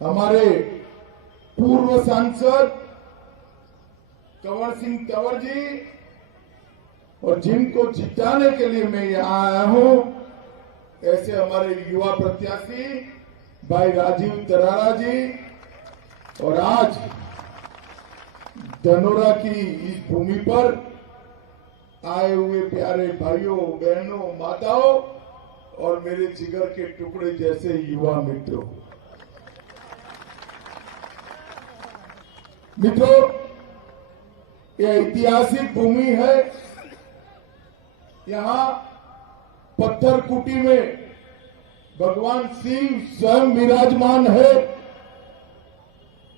हमारे पूर्व सांसद कंवर सिंह तंवर जी और जिनको जिताने के लिए मैं यहाँ आया हूं, ऐसे हमारे युवा प्रत्याशी भाई राजीव तरारा जी और आज धनोरा की इस भूमि पर आए हुए प्यारे भाइयों, बहनों, माताओं और मेरे जिगर के टुकड़े जैसे युवा मित्रों, यह ऐतिहासिक भूमि है। यहाँ पत्थर कुटी में भगवान शिव स्वयं विराजमान है।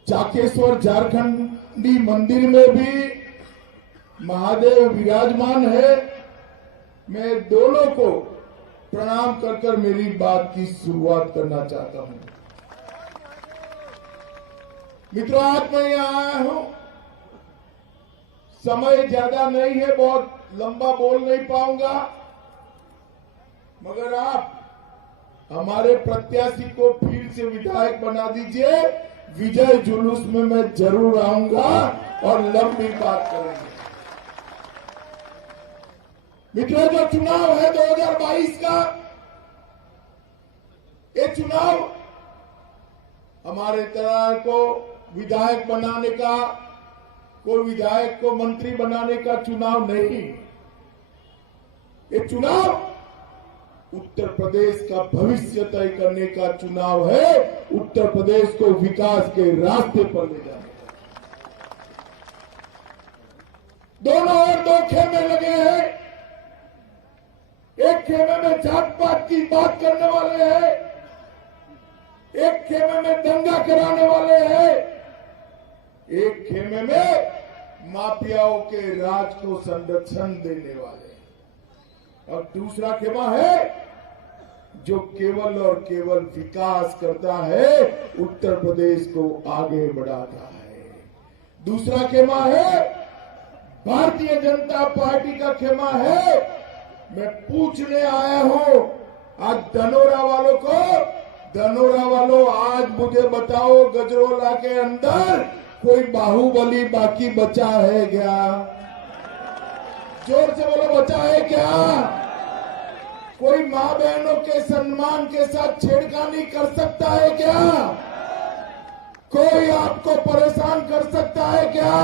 चाकेश्वर झारखंडी मंदिर में भी महादेव विराजमान है। मैं दोनों को प्रणाम कर मेरी बात की शुरुआत करना चाहता हूं। मित्रों, आज मैं यहां आया हूं, समय ज्यादा नहीं है, बहुत लंबा बोल नहीं पाऊंगा, मगर आप हमारे प्रत्याशी को फिर से विधायक बना दीजिए। विजय जुलूस में मैं जरूर आऊंगा और लंबी बात करेंगे। मित्रों, जो चुनाव है 2022 का, ये चुनाव हमारे तरार को विधायक बनाने का, कोई विधायक को मंत्री बनाने का चुनाव नहीं। ये चुनाव उत्तर प्रदेश का भविष्य तय करने का चुनाव है। उत्तर प्रदेश को विकास के रास्ते पर ले जाने का। दोनों ओर दो खेमे लगे हैं। एक खेमे में जात पात की बात करने वाले हैं, एक खेमे में दंगा कराने वाले हैं, एक खेमे में माफियाओं के राज को संरक्षण देने वाले हैं, और दूसरा खेमा है जो केवल और केवल विकास करता है, उत्तर प्रदेश को आगे बढ़ाता है। दूसरा खेमा है भारतीय जनता पार्टी का खेमा है। मैं पूछने आया हूं आज धनोरा वालों को, धनोरा वालों, आज मुझे बताओ, गजरोला के अंदर कोई बाहुबली बाकी बचा है क्या? जोर से बोलो, बचा है क्या? कोई मां बहनों के सम्मान के साथ छेड़खानी कर सकता है क्या? कोई आपको परेशान कर सकता है क्या?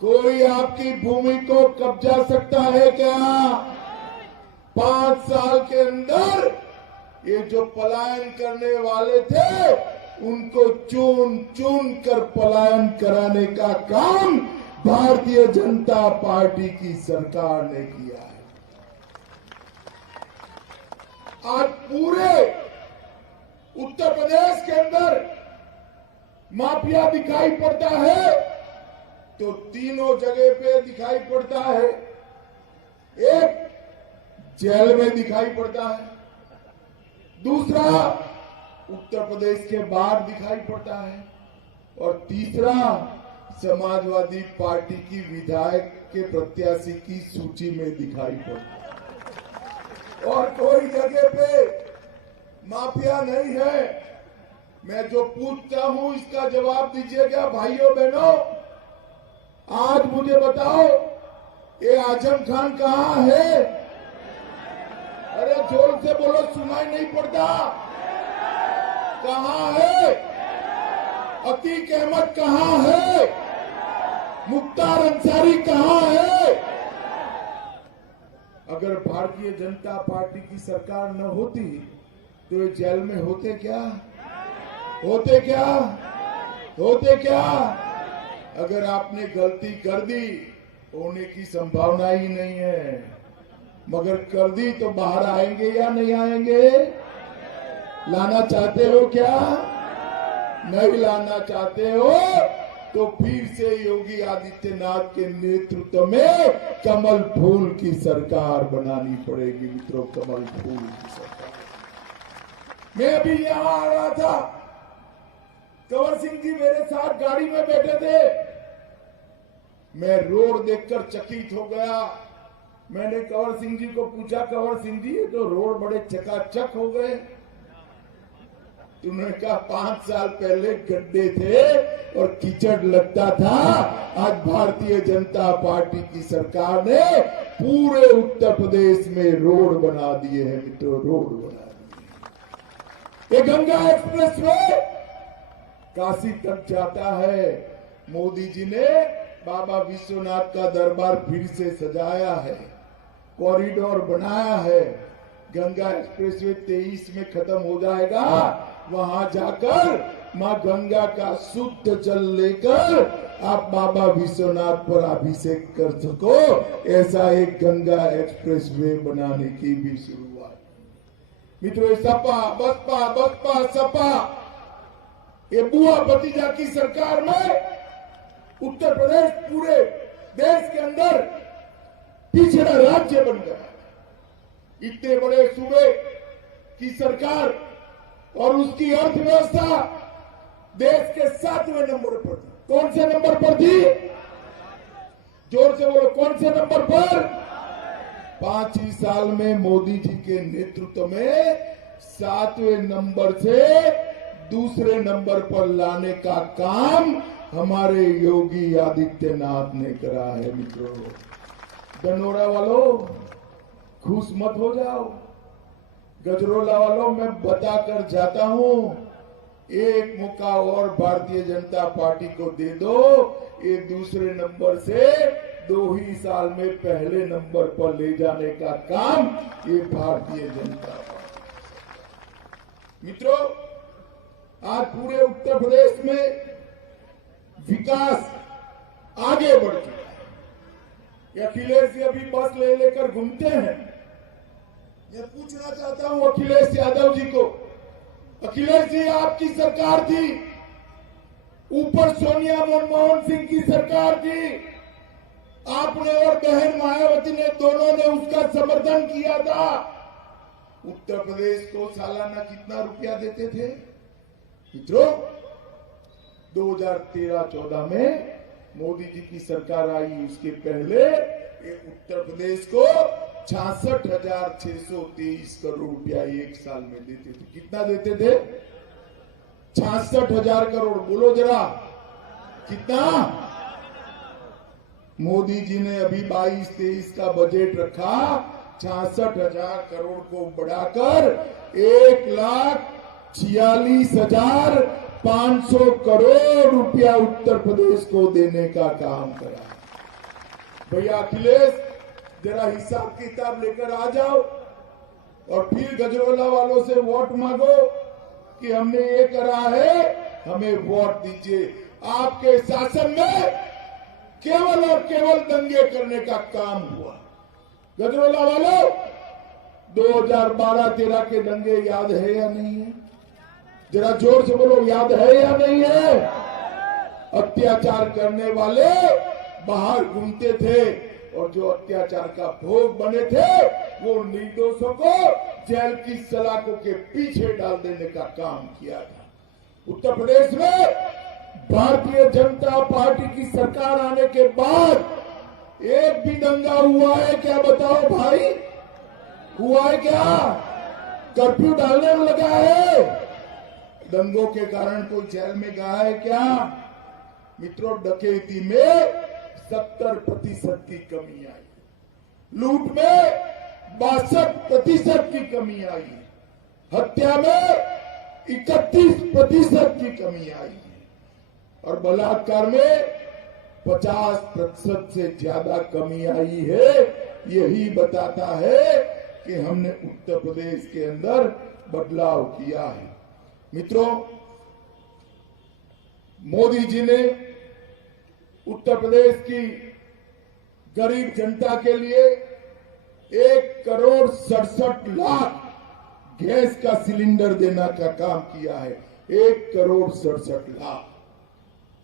कोई आपकी भूमि को कब्जा सकता है क्या? 5 साल के अंदर ये जो पलायन करने वाले थे, उनको चुन चुन कर पलायन कराने का काम भारतीय जनता पार्टी की सरकार ने किया है। आज पूरे उत्तर प्रदेश के अंदर माफिया दिखाई पड़ता है तो तीनों जगह पे दिखाई पड़ता है। एक जेल में दिखाई पड़ता है, दूसरा उत्तर प्रदेश के बाहर दिखाई पड़ता है, और तीसरा समाजवादी पार्टी की विधायक के प्रत्याशी की सूची में दिखाई पड़ता है। और कोई जगह पे माफिया नहीं है। मैं जो पूछता हूं इसका जवाब दीजिएगा भाइयों बहनों। आज मुझे बताओ, ये आजम खान कहां है? अरे जोर से बोलो, सुनाई नहीं पड़ता। कहां है? अतीक अहमद कहां है? मुख्तार अंसारी कहां है? अगर भारतीय जनता पार्टी की सरकार न होती तो ये जेल में होते क्या? होते क्या? होते क्या? अगर आपने गलती कर दी, होने की संभावना ही नहीं है, मगर कर दी तो बाहर आएंगे या नहीं आएंगे? लाना चाहते हो क्या? नहीं लाना चाहते हो तो फिर से योगी आदित्यनाथ के नेतृत्व में कमल फूल की सरकार बनानी पड़ेगी। मित्रों, कमल फूल की सरकार। मैं अभी यहां आ रहा था, कंवर सिंह जी मेरे साथ गाड़ी में बैठे थे। मैं रोड देखकर चकित हो गया। मैंने कंवर सिंह जी को पूछा, कंवर सिंह जी ये तो रोड बड़े चकाचक हो गए, तो उन्होंने कहा 5 साल पहले गड्ढे थे और कीचड़ लगता था, आज भारतीय जनता पार्टी की सरकार ने पूरे उत्तर प्रदेश में रोड बना दिए हैं मित्रों, रोड बना दिए। ये गंगा एक्सप्रेस वे काशी तक जाता है। मोदी जी ने बाबा विश्वनाथ का दरबार फिर से सजाया है, कॉरिडोर बनाया है। गंगा एक्सप्रेसवे 23 में खत्म हो जाएगा। वहां जाकर मां गंगा का शुद्ध जल लेकर आप बाबा विश्वनाथ पर अभिषेक कर सको, ऐसा एक गंगा एक्सप्रेसवे बनाने की भी शुरुआत। मित्रों, सपा बसपा बसपा सपा, ये बुआ भतीजा की सरकार में उत्तर प्रदेश पूरे देश के अंदर पिछड़ा राज्य बन गया। इतने बड़े सूबे की सरकार और उसकी अर्थव्यवस्था देश के 7वें नंबर पर थी। कौन से नंबर पर थी? जोर से बोलो, कौन से नंबर पर? 5 ही साल में मोदी जी के नेतृत्व में 7वें नंबर से दूसरे नंबर पर लाने का काम हमारे योगी आदित्यनाथ ने करा है। मित्रों, धनोरा वालों खुश मत हो जाओ, गजरोला वालों मैं बताकर जाता हूं, एक मौका और भारतीय जनता पार्टी को दे दो, ये दूसरे नंबर से 2 ही साल में पहले नंबर पर ले जाने का काम ये भारतीय जनता पार्टी। मित्रों, आज पूरे उत्तर प्रदेश में विकास आगे बढ़ चुका है। अखिलेश जी अभी बस ले लेकर घूमते हैं। मैं पूछना चाहता हूं अखिलेश यादव जी को, अखिलेश जी आपकी सरकार थी, ऊपर सोनिया मनमोहन सिंह की सरकार थी, आपने और बहन मायावती ने दोनों ने उसका समर्थन किया था। उत्तर प्रदेश को सालाना कितना रुपया देते थे मित्रों? 2013-14 में मोदी जी की सरकार आई, उसके पहले उत्तर प्रदेश को 66,623 करोड़ रुपया एक साल में देते थे। कितना देते थे? 66,000 करोड़। बोलो जरा, कितना? मोदी जी ने अभी 22-23 का बजट रखा, 66,000 करोड़ को बढ़ाकर 1,46,500 करोड़ रुपया उत्तर प्रदेश को देने का काम करा। भैया अखिलेश, जरा हिसाब किताब लेकर आ जाओ और फिर गजरोला वालों से वोट मांगो कि हमने ये करा है, हमें वोट दीजिए। आपके शासन में केवल और केवल दंगे करने का काम हुआ। गजरोला वालों, 2012-13 के दंगे याद है या नहीं है? जरा जोर से बोलो, याद है या नहीं है? अत्याचार करने वाले बाहर घूमते थे और जो अत्याचार का भोग बने थे वो निर्दोषों को जेल की सलाखों के पीछे डाल देने का काम किया था। उत्तर प्रदेश में भारतीय जनता पार्टी की सरकार आने के बाद एक भी दंगा हुआ है क्या? बताओ भाई, हुआ है क्या? कर्फ्यू डालने में लगा है? दंगों के कारण कोई जेल में गया है क्या? मित्रों, डकैती में 70% की कमी आई, लूट में 62% की कमी आई, हत्या में 31% की कमी आई और बलात्कार में 50% से ज्यादा कमी आई है। यही बताता है कि हमने उत्तर प्रदेश के अंदर बदलाव किया है। मित्रों, मोदी जी ने उत्तर प्रदेश की गरीब जनता के लिए 1,67,00,000 गैस का सिलेंडर देने का काम किया है। 1,67,00,000।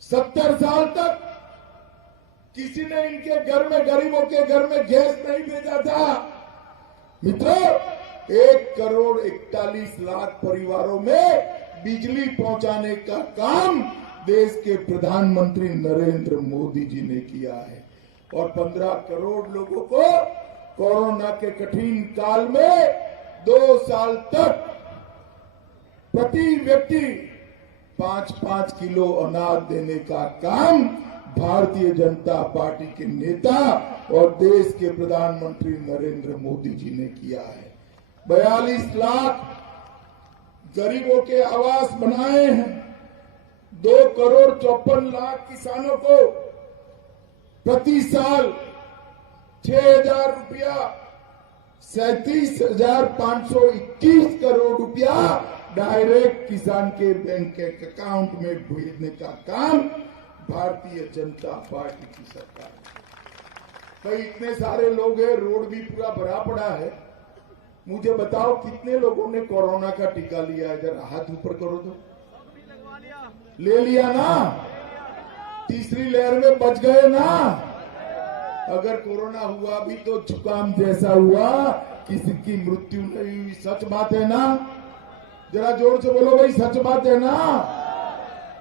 70 साल तक किसी ने इनके घर में, गरीबों के घर में गैस नहीं भेजा था। मित्रों, 1,41,00,000 परिवारों में बिजली पहुंचाने का काम देश के प्रधानमंत्री नरेंद्र मोदी जी ने किया है और 15 करोड़ लोगों को कोरोना के कठिन काल में 2 साल तक प्रति व्यक्ति 5-5 किलो अनाज देने का काम भारतीय जनता पार्टी के नेता और देश के प्रधानमंत्री नरेंद्र मोदी जी ने किया है। 42 लाख गरीबों के आवास बनाए हैं। 2,54,00,000 किसानों को प्रति साल 6,000 रुपया, 37,521 करोड़ रुपया डायरेक्ट किसान के बैंक के अकाउंट में भेजने का काम भारतीय जनता पार्टी की सरकार है। भाई इतने सारे लोग हैं, रोड भी पूरा भरा पड़ा है। मुझे बताओ कितने लोगों ने कोरोना का टीका लिया है? जरा हाथ ऊपर करो तो। ले लिया ना? तीसरी लहर में बच गए ना? अगर कोरोना हुआ भी तो जुकाम जैसा हुआ, किसी की मृत्यु नहीं हुई। सच बात है ना? जरा जोर से बोलो भाई, सच बात है ना?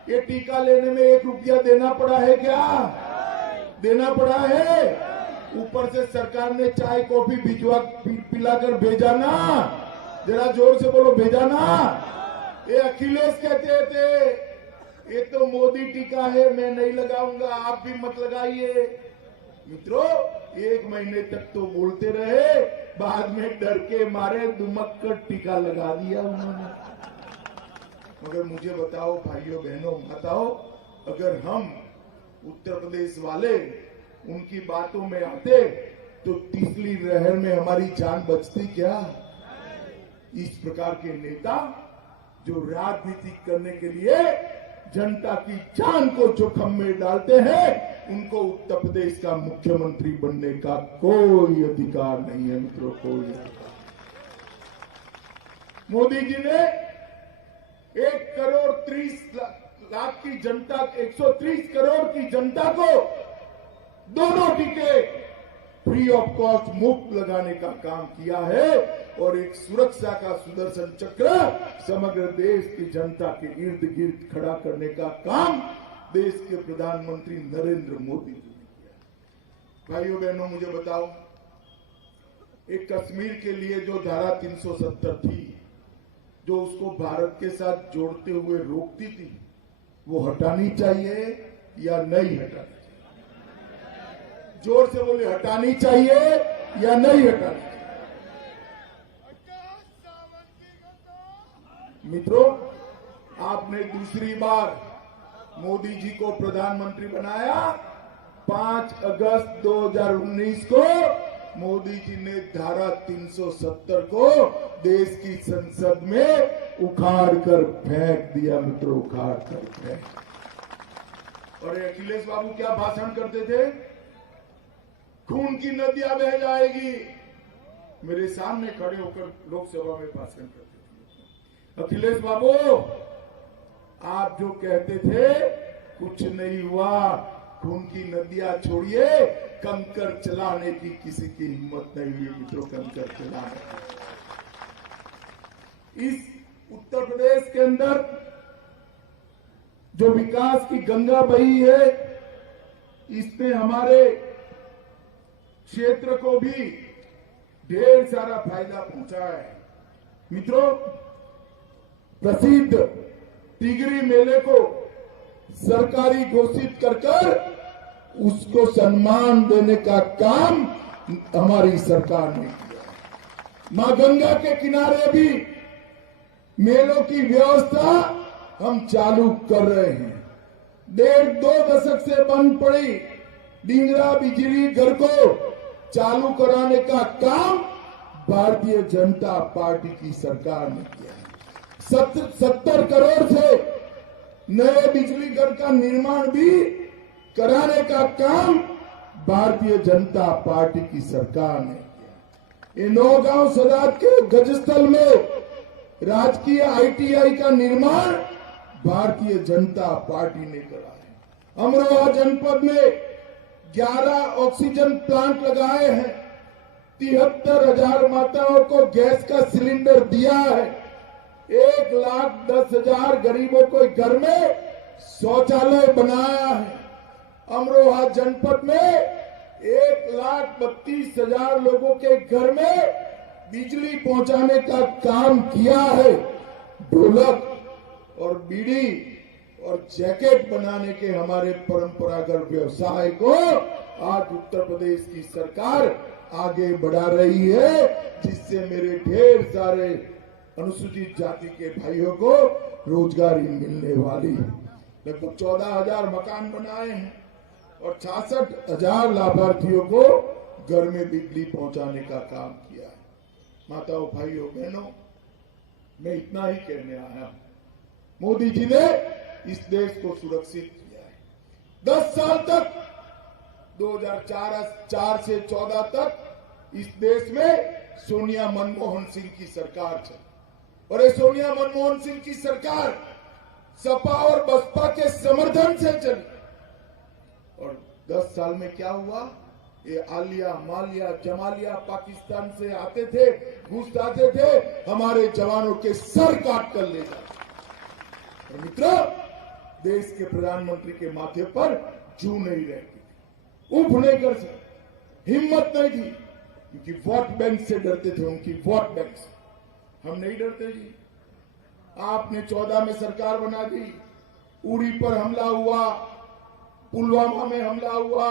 ये टीका लेने में 1 रुपया देना पड़ा है क्या? देना पड़ा है? ऊपर से सरकार ने चाय कॉफी भिजवा पिलाकर भेजा ना? जरा जोर से बोलो, भेजा ना? ये अखिलेश कहते थे ये तो मोदी टीका है, मैं नहीं लगाऊंगा, आप भी मत लगाइए। मित्रों, 1 महीने तक तो बोलते रहे, बाद में डर के मारे दुमक कर टीका लगा दिया उन्होंने। मगर मुझे बताओ भाइयों बहनों माताओं, अगर हम उत्तर प्रदेश वाले उनकी बातों में आते तो तीसरी लहर में हमारी जान बचती क्या? इस प्रकार के नेता जो राजनीति करने के लिए जनता की जान को जोखिम में डालते हैं, उनको उत्तर प्रदेश का मुख्यमंत्री बनने का कोई अधिकार नहीं है मित्रों, कोई अधिकार। मोदी जी ने 1,30,00,000 की जनता, 130 करोड़ की जनता को दोनों टीके फ्री ऑफ कॉस्ट मुफ्त लगाने का काम किया है और एक सुरक्षा का सुदर्शन चक्र समग्र देश की जनता के इर्द गिर्द खड़ा करने का काम देश के प्रधानमंत्री नरेंद्र मोदी जी ने किया। भाइयों बहनों मुझे बताओ, एक कश्मीर के लिए जो धारा 370 थी, जो उसको भारत के साथ जोड़ते हुए रोकती थी, वो हटानी चाहिए या नहीं हटानी चाहिए? जोर से बोले, हटानी चाहिए या नहीं हटानी चाहिए? मित्रों, आपने दूसरी बार मोदी जी को प्रधानमंत्री बनाया। 5 अगस्त 2019 को मोदी जी ने धारा 370 को देश की संसद में उखाड़ कर फेंक दिया मित्रों, उखाड़ कर फेंक। और अखिलेश बाबू क्या भाषण करते थे? खून की नदियां बह जाएगी। मेरे सामने खड़े होकर लोकसभा में भाषण करते थे। अखिलेश बाबू, आप जो कहते थे कुछ नहीं हुआ, खून की नदियां छोड़िए, कंकर चलाने की किसी की हिम्मत नहीं हुई मित्रों, कंकर चलाने की। इस उत्तर प्रदेश के अंदर जो विकास की गंगा बही है, इसमें हमारे क्षेत्र को भी ढेर सारा फायदा पहुंचा है। मित्रों, प्रसिद्ध टिगरी मेले को सरकारी घोषित कर उसको सम्मान देने का काम हमारी सरकार ने किया। मां गंगा के किनारे भी मेलों की व्यवस्था हम चालू कर रहे हैं। 1.5-2 दशक से बंद पड़ी डिंगरा बिजली घर को चालू कराने का काम भारतीय जनता पार्टी की सरकार ने किया है। 70 करोड़ से नए बिजली घर का निर्माण भी कराने का काम भारतीय जनता पार्टी की सरकार ने किया। ये नौगांव सदात के गजस्थल में राजकीय ITI का निर्माण भारतीय जनता पार्टी ने करा है। अमरोहा जनपद में 11 ऑक्सीजन प्लांट लगाए हैं। 73,000 माताओं को गैस का सिलेंडर दिया है। 1,10,000 गरीबों को घर में शौचालय बनाया है। अमरोहा जनपद में 1,32,000 लोगों के घर में बिजली पहुंचाने का काम किया है। ढोलक और बीड़ी और जैकेट बनाने के हमारे परंपरागत व्यवसाय को आज उत्तर प्रदेश की सरकार आगे बढ़ा रही है, जिससे मेरे ढेर सारे अनुसूचित जाति के भाइयों को रोजगारी मिलने वाली है। लगभग 14,000 मकान बनाए हैं और 66,000 लाभार्थियों को घर में बिजली पहुंचाने का काम किया है। माताओं, भाइयों, बहनों, मैं इतना ही कहने आया हूं, मोदी जी ने इस देश को सुरक्षित किया है। 10 साल तक 2004 से 14 तक इस देश में सोनिया मनमोहन सिंह की सरकार चली और ये सोनिया मनमोहन सिंह की सरकार सपा और बसपा के समर्थन से चली। और 10 साल में क्या हुआ? ये आलिया, मालिया, जमालिया पाकिस्तान से आते थे, घुस आते थे, हमारे जवानों के सर काट कर ले जाते। और मित्रों, देश के प्रधानमंत्री के माथे पर जू नहीं रहती, उफ नहीं कर सकते, हिम्मत नहीं थी, क्योंकि वोट बैंक से डरते थे, उनकी वोट बैंक से। हम नहीं डरते जी। आपने 14 में सरकार बना दी, उड़ी पर हमला हुआ, पुलवामा में हमला हुआ,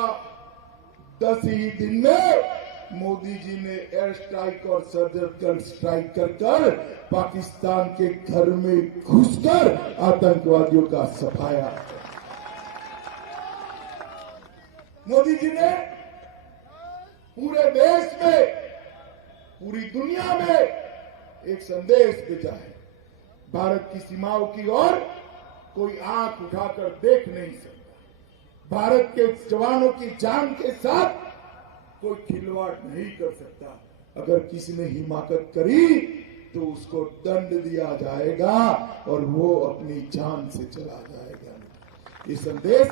10 ही दिन में मोदी जी ने एयर स्ट्राइक और सर्जिकल स्ट्राइक कर पाकिस्तान के घर में घुसकर आतंकवादियों का सफाया। मोदी जी ने पूरे देश में, पूरी दुनिया में एक संदेश भेजा है, भारत की सीमाओं की ओर कोई आंख उठाकर देख नहीं सकता। भारत के जवानों की जान के साथ कोई खिलवाड़ नहीं कर सकता। अगर किसी ने हिमाकत करी तो उसको दंड दिया जाएगा और वो अपनी जान से चला जाएगा। ये संदेश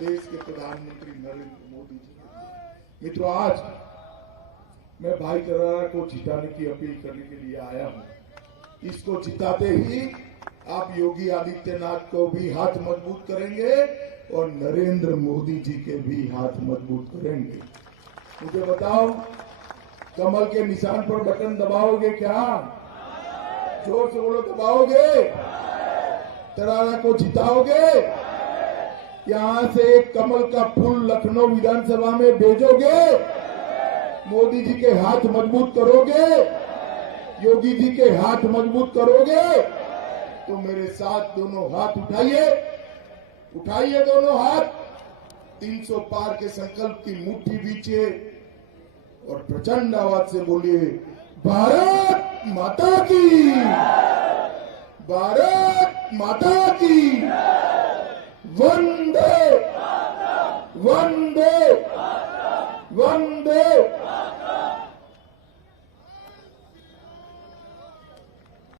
देश के प्रधानमंत्री नरेंद्र मोदी जी ने दिया। मित्रों, आज मैं भाई करारा को जिताने की अपील करने के लिए आया हूं। इसको जिताते ही आप योगी आदित्यनाथ को भी हाथ मजबूत करेंगे और नरेंद्र मोदी जी के भी हाथ मजबूत करेंगे। मुझे बताओ, कमल के निशान पर बटन दबाओगे क्या? जोर से बोलो, दबाओगे? करारा को जिताओगे? यहां से एक कमल का फूल लखनऊ विधानसभा में भेजोगे? मोदी जी के हाथ मजबूत करोगे? योगी जी के हाथ मजबूत करोगे? तो मेरे साथ दोनों हाथ उठाइए, उठाइए दोनों हाथ, 300 पार के संकल्प की मुट्ठी बीचिए और प्रचंड आवाज से बोलिए, भारत माता की, भारत माता की, वंदे वंदे वंदे